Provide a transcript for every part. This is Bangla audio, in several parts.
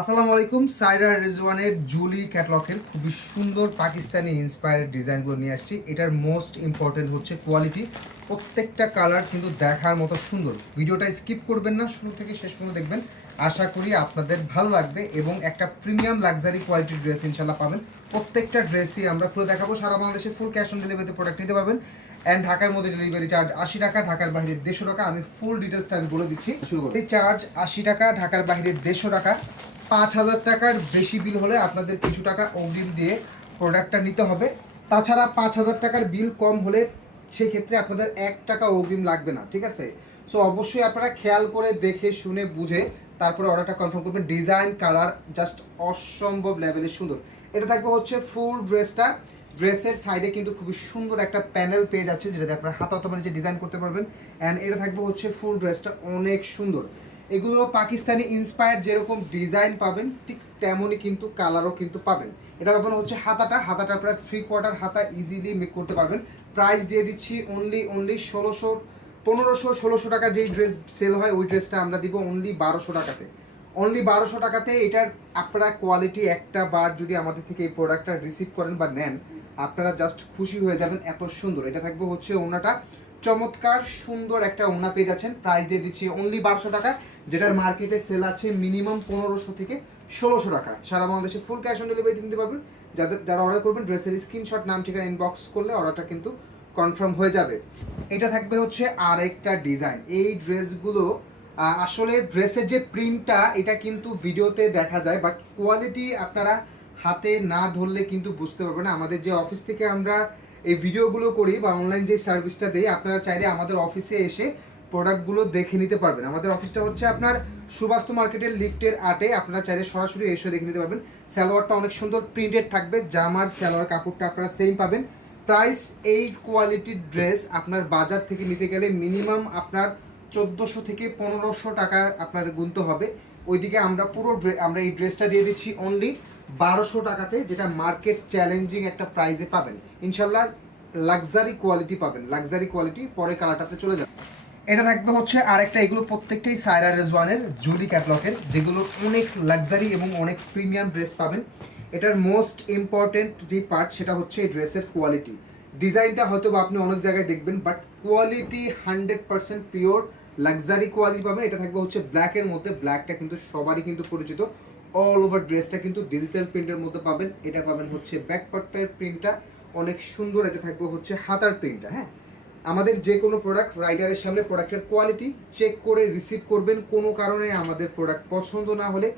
আসসালামু আলাইকুম সাইরা রেজওয়ানের জুলি ক্যাটলকের খুবই সুন্দর পাকিস্তানি ইন্সপায়ার্ড ডিজাইনগুলো নিয়ে আসছি। এটার মোস্ট ইম্পর্টেন্ট হচ্ছে কোয়ালিটি প্রত্যেকটা কালার কিন্তু দেখার মতো সুন্দর। ভিডিওটা স্কিপ করবেন না শুরু থেকে শেষ পর্যন্ত দেখবেন। আশা করি আপনাদের ভালো লাগবে এবং একটা প্রিমিয়াম লাক্সারি কোয়ালিটির ড্রেস ইনশাল্লাহ পাবেন। প্রত্যেকটা ড্রেসই আমরা পুরো দেখাবো। সারা বাংলাদেশে ফুল ক্যাশ অন ডেলিভারিতে প্রোডাক্ট নিতে পারবেন। অ্যান্ড ঢাকার মধ্যে ডেলিভারি চার্জ আশি টাকা ঢাকার বাইরে দেড়শো টাকা। আমি ফুল ডিটেলসটা আমি বলে দিচ্ছি। শুরু করি। চার্জ আশি টাকা ঢাকার বাইরে দেড়শো টাকা। পাঁচ হাজার টাকার বেশি বিল হলে আপনাদের কিছু টাকা অগ্রিম দিয়ে প্রোডাক্টটা নিতে হবে। তাছাড়া পাঁচ হাজার টাকার বিল কম হলে সেক্ষেত্রে আপনাদের এক টাকা অগ্রিম লাগবে না, ঠিক আছে? সো অবশ্যই আপনারা খেয়াল করে দেখে, শুনে, বুঝে তারপরে অর্ডারটা কনফার্ম করবেন। ডিজাইন কালার জাস্ট অসম্ভব লেভেলের সুন্দর। এটা থাকবে হচ্ছে ফুল ড্রেসটা ড্রেসের সাইডে কিন্তু খুবই সুন্দর একটা প্যানেল পেয়ে যাচ্ছে যেটাতে আপনারা হাত অথবা যে ডিজাইন করতে পারবেন। অ্যান্ড এটা থাকবে হচ্ছে ফুল ড্রেসটা অনেক সুন্দর। এগুলো পাকিস্তানি ইন্সপায়ার যেরকম ডিজাইন পাবেন, ঠিক তেমনই কিন্তু কালারও কিন্তু পাবেন। এটা ব্যাপার হচ্ছে হাতাটা হাতাটা প্রায় থ্রি কোয়ার্টার হাতা ইজিলি মেক করতে পারবেন। প্রাইস দিয়ে দিচ্ছি অনলি অনলি ষোলোশো, পনেরোশো, ষোলোশো টাকা যেই ড্রেস সেল হয়, ওই ড্রেসটা আমরা দিব অনলি বারোশো টাকাতে। অনলি বারোশো টাকাতে এটার আপনারা কোয়ালিটি একটা বার যদি আমাদের থেকে এই প্রোডাক্টটা রিসিভ করেন বা নেন, আপনারা জাস্ট খুশি হয়ে যাবেন, এত সুন্দর। এটা থাকবে হচ্ছে ওনাটা চমৎকার, সুন্দর একটা ওনা পেয়ে যাচ্ছেন। প্রাইস দিয়ে দিচ্ছি অনলি বারোশো টাকা, যেটার মার্কেটে সেল আছে মিনিমাম পনেরোশো থেকে ষোলোশো টাকা। সারা বাংলাদেশে ফুল ক্যাশ অন ডেলিভারি দিতে পারবেন। যাদের যারা অর্ডার করবেন ড্রেসের স্ক্রিনশট নাম, ঠিকানা ইনবক্স করলে অর্ডারটা কিন্তু কনফার্ম হয়ে যাবে। এটা থাকবে হচ্ছে আরেকটা ডিজাইন এই ড্রেসগুলো আসলে ড্রেসের যে প্রিন্টটা এটা কিন্তু ভিডিওতে দেখা যায় বাট কোয়ালিটি আপনারা হাতে না ধরলে কিন্তু বুঝতে পারবেন না। আমাদের যে অফিস থেকে আমরা এই ভিডিওগুলো করি বা অনলাইন যে সার্ভিসটা দেই, আপনারা চাইলে আমাদের অফিসে এসে প্রোডাক্টগুলো দেখে নিতে পারবেন। আমাদের অফিসটা হচ্ছে আপনার সুবাস্তু মার্কেটের লিফটের আটে, আপনারা চাইলে সরাসরি এসে দেখে নিতে পারবেন। সালোয়ারটা অনেক সুন্দর প্রিন্টেড থাকবে, জামার সালোয়ার কাপড়টা আপনারা সেম পাবেন। প্রাইস এই কোয়ালিটির ড্রেস আপনার বাজার থেকে নিতে গেলে মিনিমাম আপনার চোদ্দোশো থেকে পনেরোশো টাকা আপনার গুনতে হবে। ওইদিকে আমরা পুরো আমরা এই ড্রেসটা দিয়ে দিচ্ছি অনলি বারোশো টাকাতে যেটা মার্কেট চ্যালেঞ্জিং একটা প্রাইজে পাবেন। ইনশাল্লাহ লাক্সারি কোয়ালিটি পাবেন। লাক্সারি কোয়ালিটি পরে কালারটাতে চলে যাবে। এটা থাকবে হচ্ছে আরেকটা, এগুলো প্রত্যেকটাই সাইরা রেজওয়ানের জুলি ক্যাটলকের যেগুলো অনেক লাক্সারি এবং অনেক প্রিমিয়াম ড্রেস পাবেন। এটার মোস্ট ইম্পর্টেন্ট যে পার্ট সেটা হচ্ছে এই ড্রেসের কোয়ালিটি ডিজাইনটা হয়তো বা আপনি অনেক জায়গায় দেখবেন but quality hundred percent pure luxury quality পাবেন। এটা থাকবে হচ্ছে ব্ল্যাকের মধ্যে। ব্ল্যাকটা কিন্তু সবারই কিন্তু পরিচিত। অল ওভার ড্রেসটা কিন্তু ডিজিটাল প্রিন্টের মধ্যে পাবেন। এটা পাবেন হচ্ছে ব্যাক প্রিন্টটা অনেক সুন্দর এটা থাকবে হচ্ছে হাতার প্রিন্টটা হ্যাঁ? আমাদের যে কোনো প্রোডাক্ট রাইডারের সামনে প্রোডাক্টের কোয়ালিটি চেক করে রিসিভ করবেন। কোনো কারণে আমাদের প্রোডাক্ট পছন্দ না হলে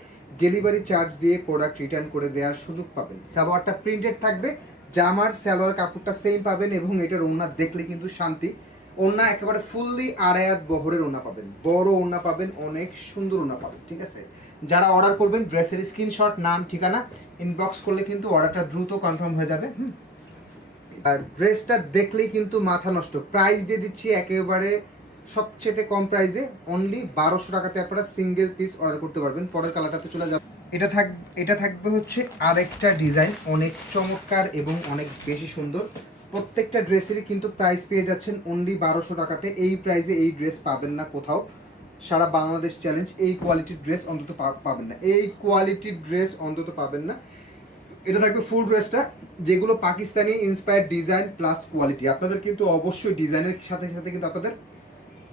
ডেলিভারি চার্জ দিয়ে প্রোডাক্ট রিটার্ন করে দেওয়ার সুযোগ পাবেন। সালোয়ারটা প্রিন্টেড থাকবে, জামার, সালোয়ার, কাপড়টা সেম পাবেন এবং এটার ওড়না দেখলে কিন্তু শান্তি। ওড়না একেবারে ফুললি আড়ায়াত বহরের ওড়না পাবেন। বড় ওড়না পাবেন, অনেক সুন্দর ওনা পাবেন, ঠিক আছে? যারা অর্ডার করবেন ড্রেসের স্ক্রিনশট নাম, ঠিকানা ইনবক্স করলে কিন্তু অর্ডারটা দ্রুত কনফার্ম হয়ে যাবে আর ড্রেসটা দেখলেই কিন্তু মাথা নষ্ট। প্রাইস দিয়ে দিচ্ছি একেবারে সবচেয়ে কম প্রাইসে অনলি বারোশো টাকাতে আপনারা সিঙ্গেল পিস অর্ডার করতে পারবেন। পরের কালারটাতে চলে যাবে। এটা থাক, এটা থাকবে হচ্ছে আরেকটা ডিজাইন অনেক চমৎকার এবং অনেক বেশি সুন্দর। প্রত্যেকটা ড্রেসেরই কিন্তু প্রাইস পেয়ে যাচ্ছেন অনলি বারোশো টাকাতে। এই প্রাইসে এই ড্রেস পাবেন না কোথাও। সারা বাংলাদেশ চ্যালেঞ্জ এই কোয়ালিটির ড্রেস অন্তত পাবেন না। এই কোয়ালিটির ড্রেস অন্তত পাবেন না। এটা থাকবে ফুল ড্রেসটা যেগুলো Pakistani inspired design plus quality আপনাদের কিন্তু অবশ্যই ডিজাইনের সাথে সাথে কিন্তু আপনাদের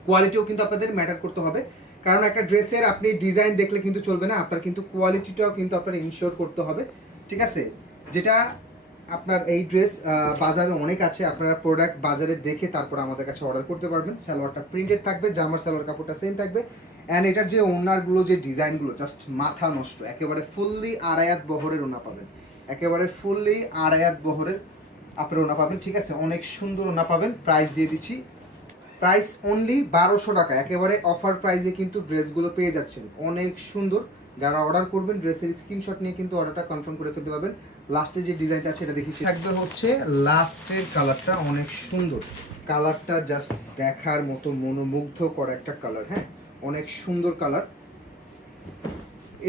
কোয়ালিটিও কিন্তু আপনাদের ম্যাটার করতে হবে। কারণ একটা ড্রেসের আপনি ডিজাইন দেখলে কিন্তু চলবে না, আপনার কিন্তু কোয়ালিটিটাও কিন্তু আপনার ইনশিওর করতে হবে। ঠিক আছে? যেটা আপনার এই ড্রেস বাজারে অনেক আছে। আপনারা প্রোডাক্ট বাজারে দেখে তারপর আমাদের কাছে অর্ডার করতে পারবেন। সালোয়ারটা প্রিন্টেড থাকবে, জামার সালোয়ার কাপড়টা সেম থাকবে। অ্যান্ড এটার যে ওনারগুলো যে ডিজাইনগুলো জাস্ট মাথা নষ্ট, একেবারে ফুললি আড়ায়াত বহরের ওনা পাবেন। একেবারে ফুললি আড়ায়াত বহরের আপনার ওনা পাবেন। ঠিক আছে? অনেক সুন্দর ওনা পাবেন। প্রাইস দিয়ে দিচ্ছি। প্রাইস অনলি বারোশো টাকা। একেবারে অফার প্রাইসে কিন্তু ড্রেসগুলো পেয়ে যাচ্ছেন। অনেক সুন্দর। যারা অর্ডার করবেন ড্রেসের স্ক্রিনশট নিয়ে কিন্তু অর্ডারটা কনফার্ম করে ফেলতে পারবেন। লাস্টে যে ডিজাইনটা এটা দেখি থাকবে হচ্ছে লাস্টের কালারটা অনেক সুন্দর। কালারটা জাস্ট দেখার মতো মনোমুগ্ধ করা একটা কালার হ্যাঁ? অনেক সুন্দর কালার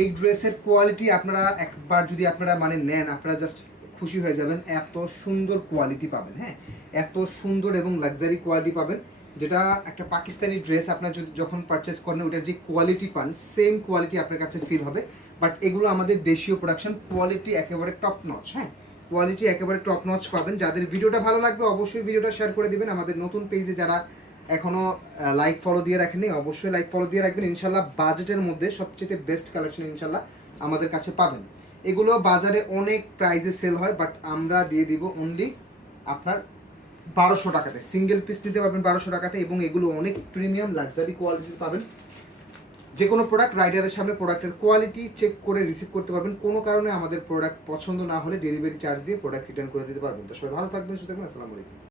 এই ড্রেসের কোয়ালিটি আপনারা একবার যদি আপনারা মানে নেন, আপনারা জাস্ট খুশি হয়ে যাবেন, এত সুন্দর কোয়ালিটি পাবেন হ্যাঁ? এত সুন্দর এবং লাক্সারি কোয়ালিটি পাবেন, যেটা একটা পাকিস্তানি ড্রেস আপনার যদি যখন পারচেস করেন, ওটার যে কোয়ালিটি পান সেম কোয়ালিটি আপনার কাছে ফিল হবে। বাট এগুলো আমাদের দেশীয় প্রোডাকশন কোয়ালিটি একেবারে টপ নচ হ্যাঁ? কোয়ালিটি একেবারে টপ নচ পাবেন। যাদের ভিডিওটা ভালো লাগবে, অবশ্যই ভিডিওটা শেয়ার করে দিবেন। আমাদের নতুন পেজে যারা এখনও লাইক ফলো দিয়ে রাখেননি, অবশ্যই লাইক ফলো দিয়ে রাখবেন। ইনশাল্লাহ বাজেটের মধ্যে সবচেয়ে বেস্ট কালেকশন ইনশাল্লাহ আমাদের কাছে পাবেন। এগুলো বাজারে অনেক প্রাইজে সেল হয় বাট আমরা দিয়ে দিব অনলি আপনার বারোশো টাকাতে। সিঙ্গেল পিস নিতে পারবেন বারোশো টাকাতে এবং এগুলো অনেক প্রিমিয়াম লাক্সারি কোয়ালিটির পাবেন। যে কোনো প্রোডাক্ট রাইডারের সামনে প্রোডাক্টের কোয়ালিটি চেক করে রিসিভ করতে পারবেন। কোনো কারণে আমাদের প্রোডাক্ট পছন্দ না হলে ডেলিভারি চার্জ দিয়ে প্রোডাক্ট রিটার্ন করে দিতে পারবেন। তো সবাই ভালো থাকবেন সুতরাং আসসালামু আলাইকুম।